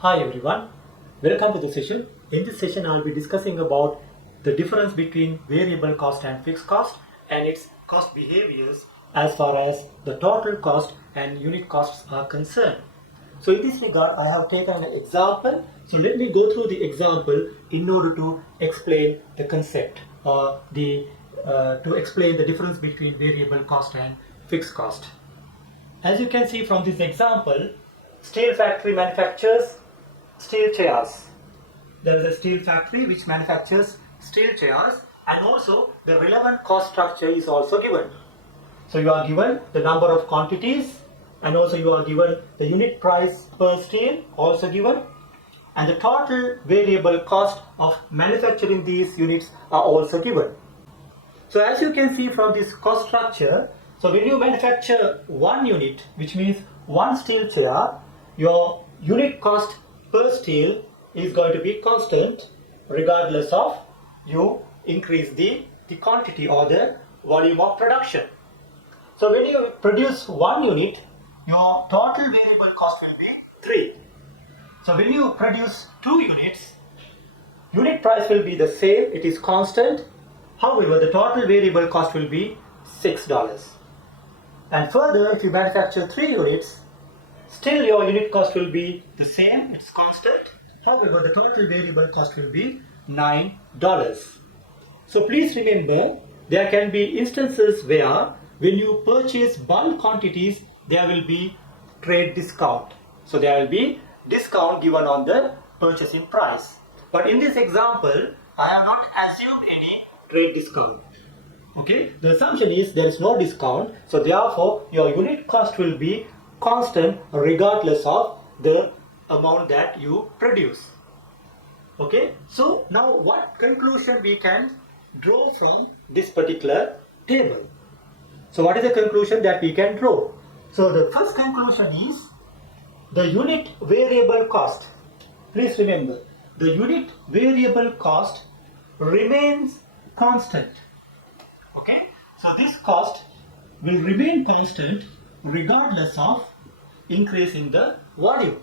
Hi everyone, welcome to the session. In this session I will be discussing about the difference between variable cost and fixed cost and its cost behaviors as far as the total cost and unit costs are concerned. So in this regard I have taken an example. So let me go through the example in order to explain the concept or to explain the difference between variable cost and fixed cost. As you can see from this example, steel factory manufactures steel chairs. There is a steel factory which manufactures steel chairs, and also the relevant cost structure is also given. So you are given the number of quantities, and also you are given the unit price per steel also given, and the total variable cost of manufacturing these units are also given. So as you can see from this cost structure, so when you manufacture one unit, which means one steel chair, your unit cost per steel is going to be constant regardless of you increase the quantity or the volume of production. So when you produce one unit, your total variable cost will be 3. So when you produce 2 units, unit price will be the same, it is constant. However, the total variable cost will be $6. And further, if you manufacture 3 units, still your unit cost will be the same, it's constant. However, the total variable cost will be $9. So please remember, there can be instances where when you purchase bulk quantities, there will be trade discount. So there will be discount given on the purchasing price. But in this example, I have not assumed any trade discount. Okay, the assumption is there is no discount, so therefore your unit cost will be constant regardless of the amount that you produce. Okay, so now what conclusion we can draw from this particular table? So what is the conclusion that we can draw? So the first conclusion is the unit variable cost. Please remember, the unit variable cost remains constant. Okay, so this cost will remain constant regardless of increase in the volume.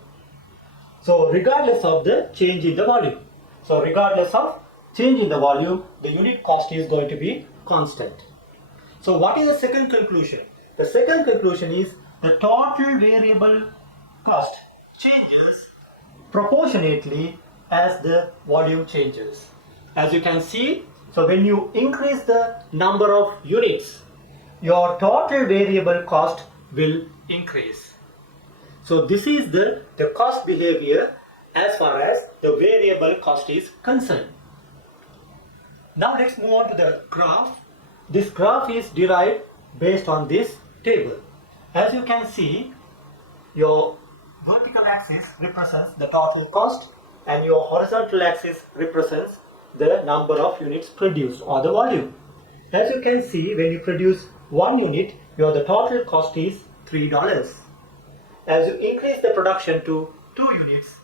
So regardless of the change in the volume. So regardless of change in the volume, the unit cost is going to be constant. So what is the second conclusion? The second conclusion is the total variable cost changes proportionately as the volume changes. As you can see, so when you increase the number of units, your total variable cost will increase. So this is the cost behavior as far as the variable cost is concerned. Now let's move on to the graph. This graph is derived based on this table. As you can see, your vertical axis represents the total cost and your horizontal axis represents the number of units produced or the volume. As you can see, when you produce one unit, the total cost is $3. As you increase the production to 2 units,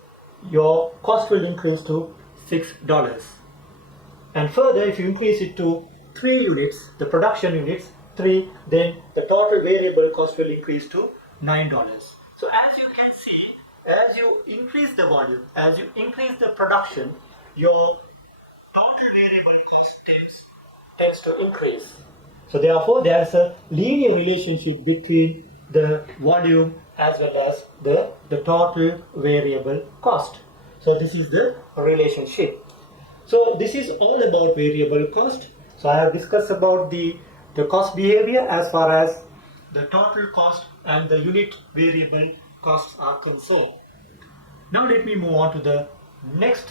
your cost will increase to $6. And further, if you increase it to 3 units, the production units 3, then the total variable cost will increase to $9. So as you can see, as you increase the volume, as you increase the production, your total variable cost tends to increase. So therefore, there is a linear relationship between the volume as well as the total variable cost. So this is the relationship. So this is all about variable cost. So I have discussed about the cost behavior as far as the total cost and the unit variable costs are concerned. Now let me move on to the next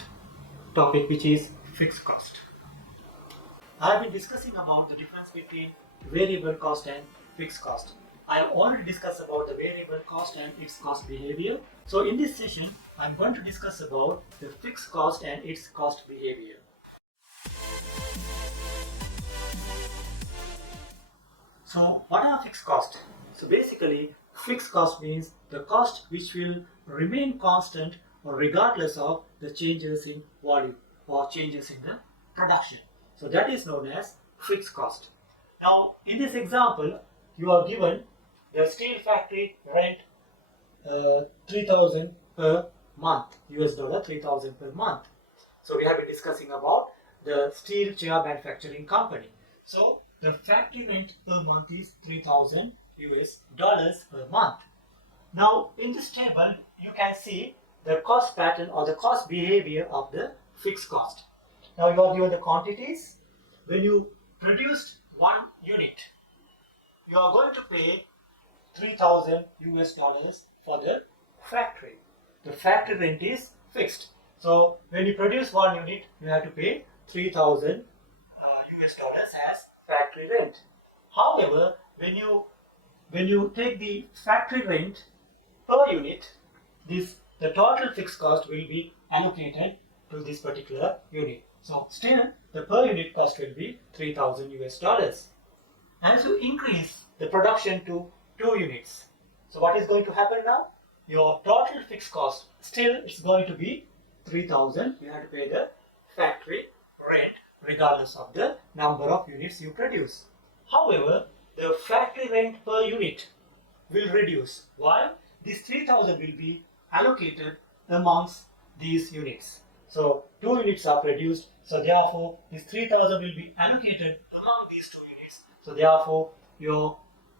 topic, which is fixed cost. I have been discussing about the difference between variable cost and fixed cost. I have already discussed about the variable cost and its cost behavior. So in this session, I am going to discuss about the fixed cost and its cost behavior. So what are fixed costs? So basically, fixed cost means the cost which will remain constant regardless of the changes in volume or changes in the production. So that is known as fixed cost. Now in this example, you are given the steel factory rent 3,000 per month, US dollar 3,000 per month. So we have been discussing about the steel chair manufacturing company. So the factory rent per month is 3,000 US dollars per month. Now in this table you can see the cost pattern or the cost behavior of the fixed cost. Now you are given the quantities. When you produced 1 unit, you are going to pay 3,000 US dollars for the factory. The factory rent is fixed. So when you produce 1 unit, you have to pay 3,000 US dollars as factory rent. However, when you take the factory rent per unit, the total fixed cost will be allocated to this particular unit. So still the per unit cost will be 3,000 US dollars. And if you increase the production to 2 units, so what is going to happen now? Your total fixed cost still is going to be 3,000. You have to pay the factory rent regardless of the number of units you produce. However, the factory rent per unit will reduce. Why? This 3,000 will be allocated amongst these units. So 2 units are produced, so therefore this 3,000 will be allocated among these 2 units. So therefore your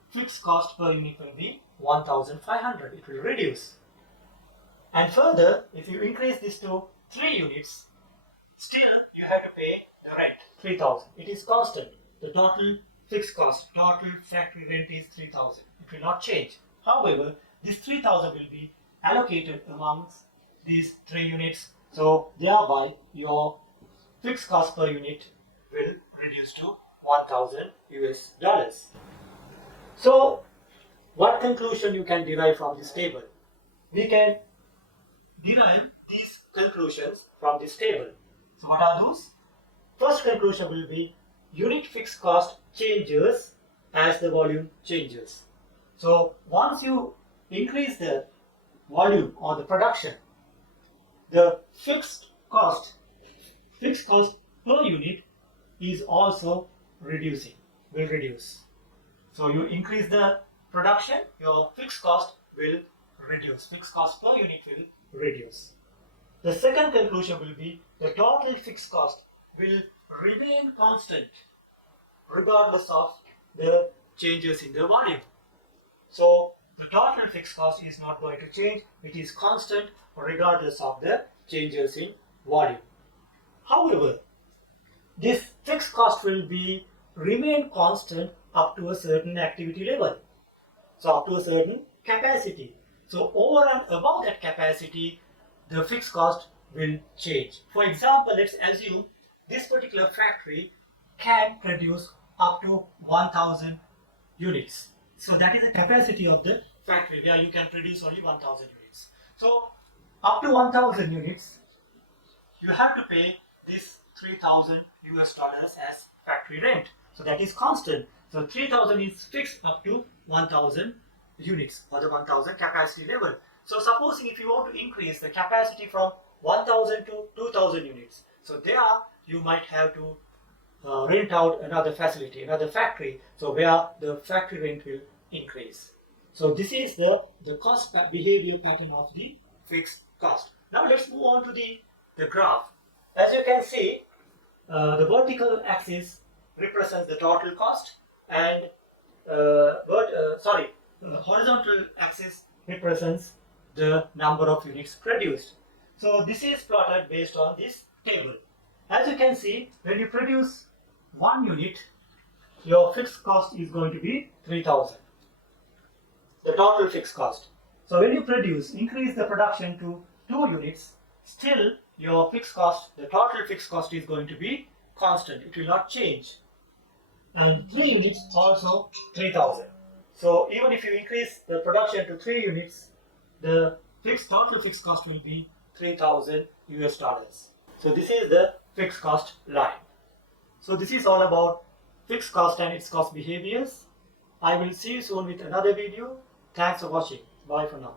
fixed cost per unit will be 1,500. It will reduce. And further, if you increase this to 3 units, still you have to pay the rent 3,000. It is constant. The total fixed cost, total factory rent is 3,000. It will not change. However, this 3,000 will be allocated amongst these 3 units. So thereby your fixed cost per unit will reduce to 1,000 US dollars. So what conclusion you can derive from this table? We can derive these conclusions from this table. So what are those? First conclusion will be unit fixed cost changes as the volume changes. So once you increase the volume or the production, the fixed cost per unit is also reducing, will reduce. So you increase the production, your fixed cost will reduce. Fixed cost per unit will reduce. The second conclusion will be the total fixed cost will remain constant regardless of the changes in the volume. So the total fixed cost is not going to change. It is constant regardless of the changes in volume. However, this fixed cost will remain constant up to a certain activity level. So up to a certain capacity. So over and above that capacity, the fixed cost will change. For example, let's assume this particular factory can produce up to 1,000 units. So that is the capacity of the factory where you can produce only 1,000 units. So up to 1,000 units, you have to pay this 3,000 US dollars as factory rent. So that is constant. So 3,000 is fixed up to 1,000 units or the 1,000 capacity level. So supposing if you want to increase the capacity from 1,000 to 2,000 units, so there you might have to rent out another facility, another factory, so where the factory rent will increase. So this is the cost behavior pattern of the fixed cost. Now let's move on to the graph. As you can see, the vertical axis represents the total cost and horizontal axis represents the number of units produced. So this is plotted based on this table. As you can see, when you produce 1 unit, your fixed cost is going to be 3,000. The total fixed cost. So when you increase the production to 2 units, still your fixed cost, the total fixed cost is going to be constant. It will not change. And 3 units also 3,000. So even if you increase the production to 3 units, the total fixed cost will be 3,000 US dollars. So this is the fixed cost line. So this is all about fixed cost and its cost behaviors. I will see you soon with another video. Thanks for watching. Bye for now.